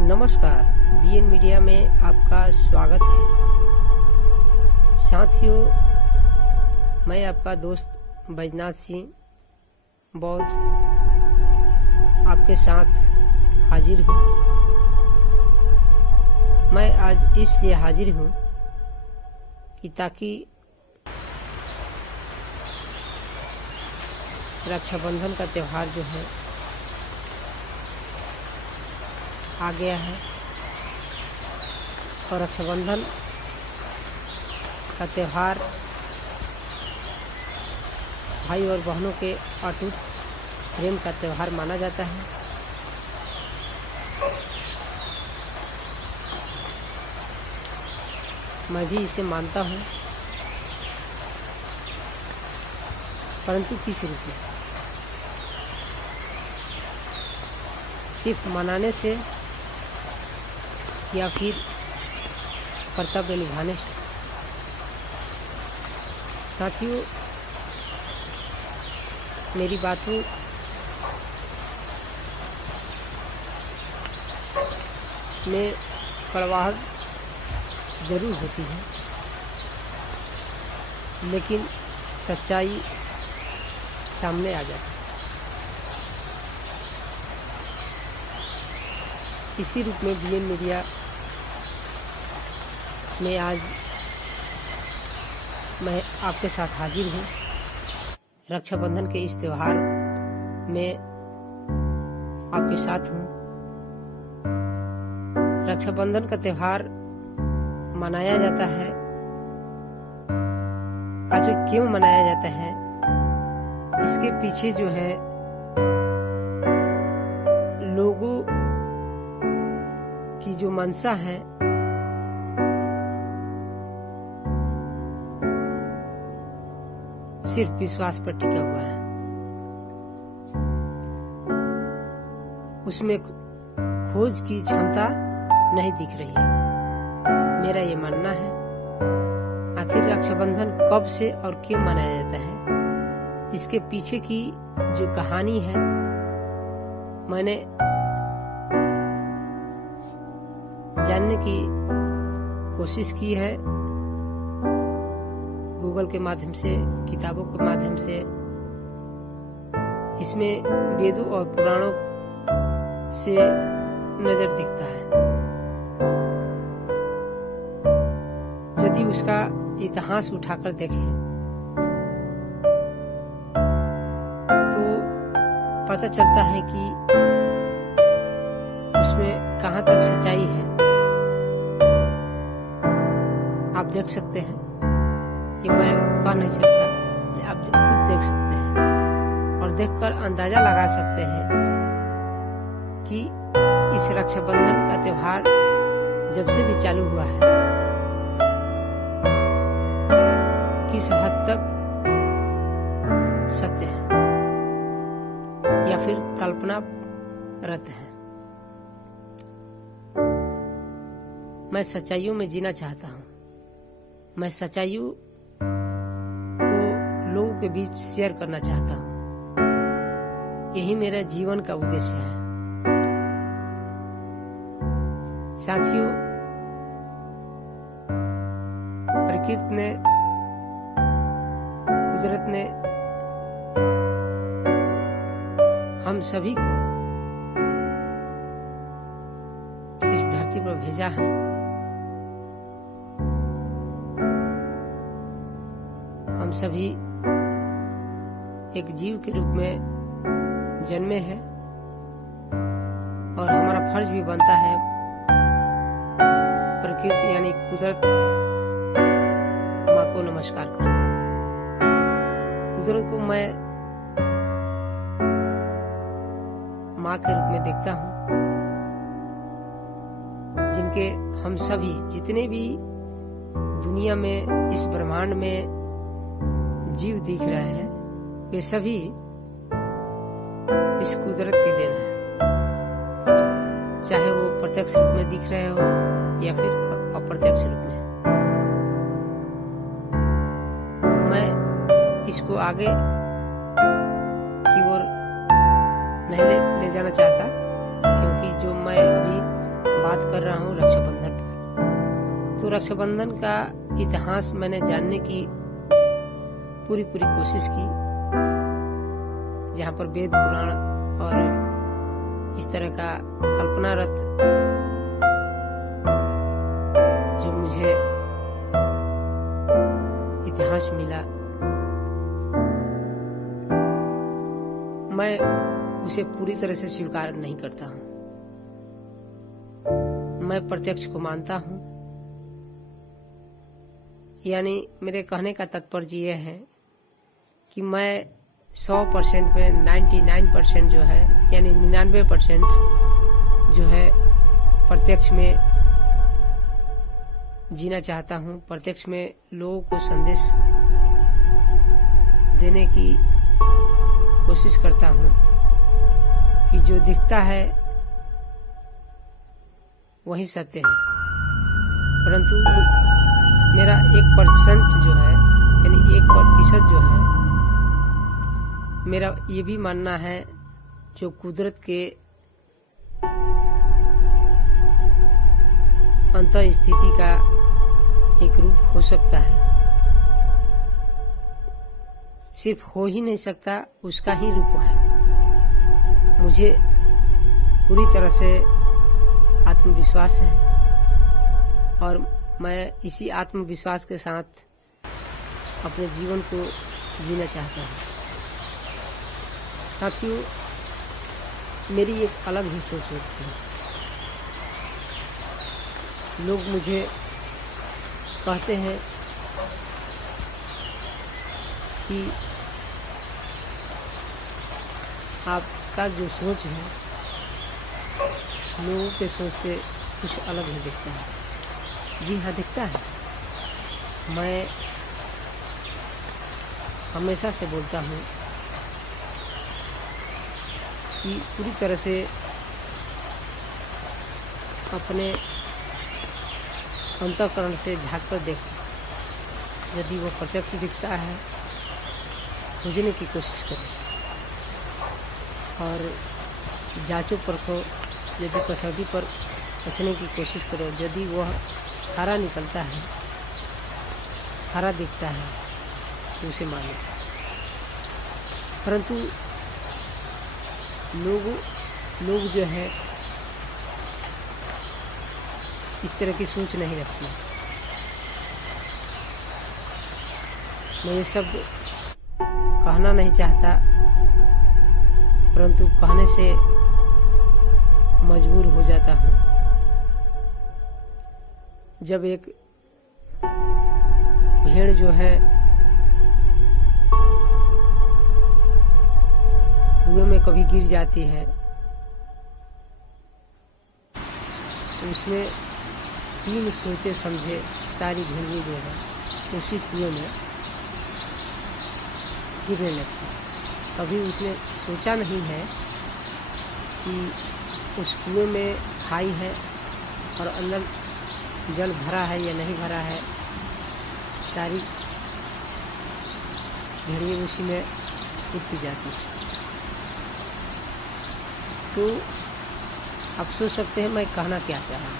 नमस्कार, BN media में आपका स्वागत है। साथियों, मैं आपका दोस्त बैजनाथ सिंह बौद्ध आपके साथ हाजिर हूँ। मैं आज इसलिए हाजिर हूँ कि ताकि रक्षाबंधन का त्यौहार जो है आ गया है और रक्षाबंधन का त्यौहार भाई और बहनों के अटूट प्रेम का त्यौहार माना जाता है। मैं भी इसे मानता हूँ, परंतु किस रूप में? सिर्फ मनाने से या फिर कर्तव्य निभाने से? साथियों, मेरी बातों में कड़वाहट जरूर होती है, लेकिन सच्चाई सामने आ जाती है। इसी रूप में बीएन मीडिया में आज मैं आपके साथ हाजिर हूँ। रक्षाबंधन के इस त्यौहार में आपके साथ हूँ। रक्षाबंधन का त्यौहार मनाया जाता है। आखिर क्यों मनाया जाता है? इसके पीछे जो है लोगों की जो मंशा है सिर्फ विश्वास पर टिका हुआ है। उसमें खोज की क्षमता नहीं दिख रही है, मेरा ये मानना है। आखिर रक्षाबंधन कब से और क्यों मनाया जाता है, इसके पीछे की जो कहानी है मैंने जानने की कोशिश की है। गूगल के माध्यम से, किताबों के माध्यम से। इसमें वेदों और पुराणों से नजर दिखता है। यदि उसका इतिहास उठाकर देखें तो पता चलता है कि उसमें कहाँ तक सच्चाई है। आप देख सकते हैं, ये मैं कह नहीं सकता, आप खुद देख सकते हैं और देखकर अंदाजा लगा सकते हैं कि इस रक्षाबंधन का त्यौहार जब से भी चालू हुआ है किस हद तक सत्य है या फिर कल्पना रत है। मैं सच्चाइयों में जीना चाहता हूँ। मैं सच्चाइयों को लोगों के बीच शेयर करना चाहता हूँ। यही मेरा जीवन का उद्देश्य है। साथियों, प्रकृति ने, कुदरत ने हम सभी को इस धरती पर भेजा है। हम सभी एक जीव के रूप में जन्मे हैं और हमारा फर्ज भी बनता है प्रकृति यानी कुदरत माँ को नमस्कार करो। कुदरत को मैं माँ के रूप में देखता हूँ, जिनके हम सभी जितने भी दुनिया में, इस ब्रह्मांड में जीव दिख रहे हैं, वे सभी इस कुदरत की देन है। चाहे वो प्रत्यक्ष रूप में दिख रहे हो या फिर अप्रत्यक्ष रूप में। मैं इसको आगे की ओर नहीं ले जाना चाहता, क्योंकि जो मैं अभी बात कर रहा हूँ रक्षाबंधन पर, तो रक्षाबंधन का इतिहास मैंने जानने की पूरी कोशिश की, जहाँ पर वेद पुराण और इस तरह का कल्पनारत जो मुझे इतिहास मिला, मैं उसे पूरी तरह से स्वीकार नहीं करता हूँ। मैं प्रत्यक्ष को मानता हूँ। यानी मेरे कहने का तात्पर्य यह है कि मैं 100% में 99% जो है, यानी 99% जो है प्रत्यक्ष में जीना चाहता हूँ। प्रत्यक्ष में लोगों को संदेश देने की कोशिश करता हूँ कि जो दिखता है वही सत्य है, परंतु मेरा 1% जो है, यानी 1% जो है, मेरा ये भी मानना है जो कुदरत के अंतर स्थिति का एक रूप हो सकता है, सिर्फ हो ही नहीं सकता, उसका ही रूप है। मुझे पूरी तरह से आत्मविश्वास है और मैं इसी आत्मविश्वास के साथ अपने जीवन को जीना चाहता हूँ। साथियों, मेरी एक अलग ही सोच होती है। लोग मुझे कहते हैं कि आपका जो सोच है लोगों के सोच से कुछ अलग ही दिखता है। जी हाँ, दिखता है। मैं हमेशा से बोलता हूँ कि पूरी तरह से अपने अंतःकरण से झाँक कर देखो। यदि वो प्रत्यक्ष दिखता है, खोजने की कोशिश करो और जांचो परखो। यदि कसौटी पर कसने की कोशिश करो, यदि वह हरा निकलता है, हरा दिखता है, तो उसे मानो। परंतु लोग जो है इस तरह की सोच नहीं रखती। मैं ये शब्द कहना नहीं चाहता, परंतु कहने से मजबूर हो जाता हूँ। जब एक भेड़ जो है कुएं में कभी गिर जाती है, तो उसमें 3 सोचे समझे सारी भेड़ें जो है उसी कुएं में गिरने लगती है। कभी उसने सोचा नहीं है कि उस कुएं में खाई है और अंदर जल भरा है या नहीं भरा है। सारी भेड़ियाँ उसी में कूदती जाती है। तो आप सोच सकते हैं मैं कहना क्या चाह रहा हूँ।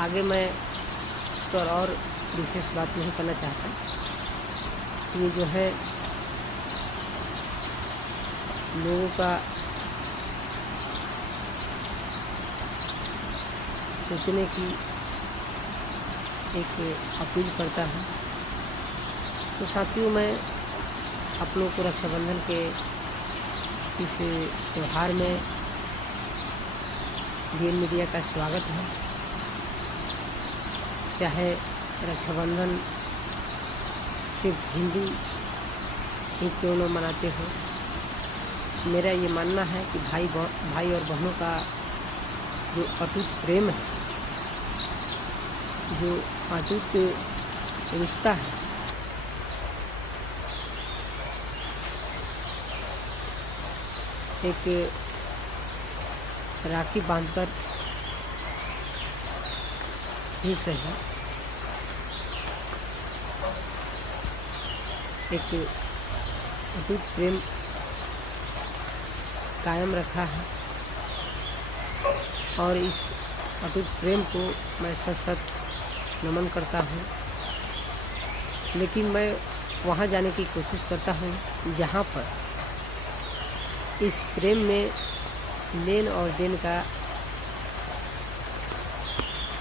आगे मैं इस पर और विशेष बात नहीं करना चाहता। ये जो है लोगों का सोचने की एक अपील करता हूँ। तो साथियों, मैं आप लोगों को रक्षाबंधन के इस त्यौहार में गेल मीडिया का स्वागत है। चाहे रक्षाबंधन सिर्फ हिंदू ही क्यों न मनाते हो, मेरा ये मानना है कि भाई और बहनों का जो अटूट प्रेम है, जो अटूट रिश्ता है, एक राखी बांधकर ही सही, एक अटूट प्रेम कायम रखा है, और इस अटूट प्रेम को मैं सत नमन करता हूँ। लेकिन मैं वहाँ जाने की कोशिश करता हूँ जहाँ पर इस प्रेम में लेन और देन का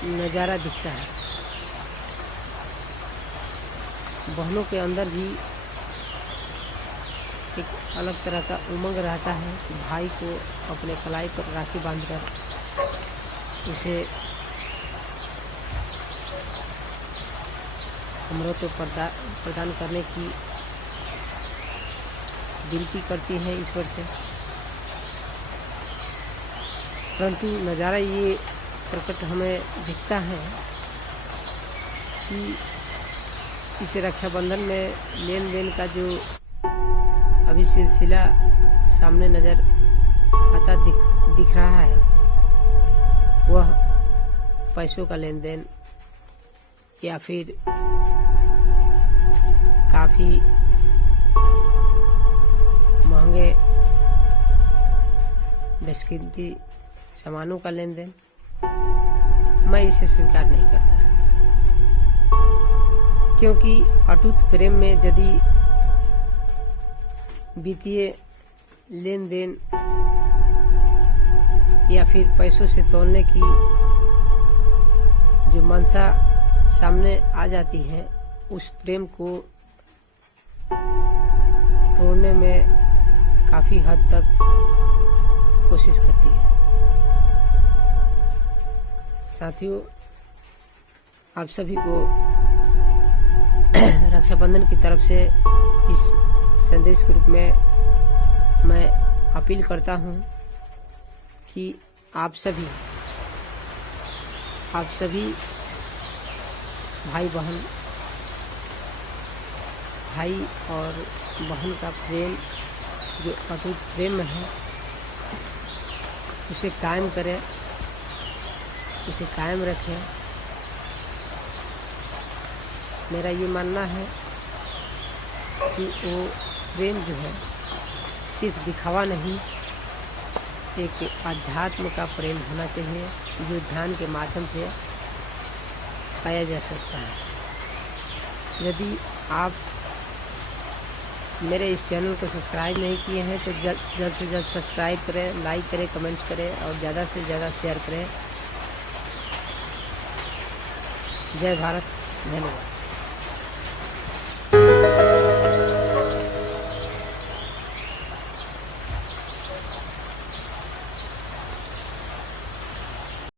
नज़ारा दिखता है। बहनों के अंदर भी एक अलग तरह का उमंग रहता है कि भाई को अपने कलाई पर राखी बांधकर उसे अमृत प्रदान करने की विनती करती है ईश्वर से। परंतु नज़ारा ये प्रकट हमें दिखता है कि इस रक्षाबंधन में लेन देन का जो अभी सिलसिला सामने नज़र आता दिख रहा है, वह पैसों का लेन देन या फिर काफ़ी महंगे बेशकीमती सामानों का लेन देन, मैं इसे स्वीकार नहीं करता। क्योंकि अटूट प्रेम में यदि वित्तीय लेन देन या फिर पैसों से तोलने की जो मंशा सामने आ जाती है, उस प्रेम को तोड़ने में काफ़ी हद तक कोशिश करती है। साथियों, आप सभी को रक्षाबंधन की तरफ से इस संदेश के रूप में मैं अपील करता हूं कि आप सभी भाई और बहन का प्रेम जो अटूट प्रेम है, उसे कायम करें, उसे कायम रखें। मेरा ये मानना है कि वो प्रेम जो है सिर्फ दिखावा नहीं, एक आध्यात्म का प्रेम होना चाहिए जो ध्यान के माध्यम से पाया जा सकता है। यदि आप मेरे इस चैनल को सब्सक्राइब नहीं किए हैं तो जल्द से जल्द सब्सक्राइब करें, लाइक करें, कमेंट्स करें और ज़्यादा से ज़्यादा शेयर करें। जय भारत, धन्यवाद।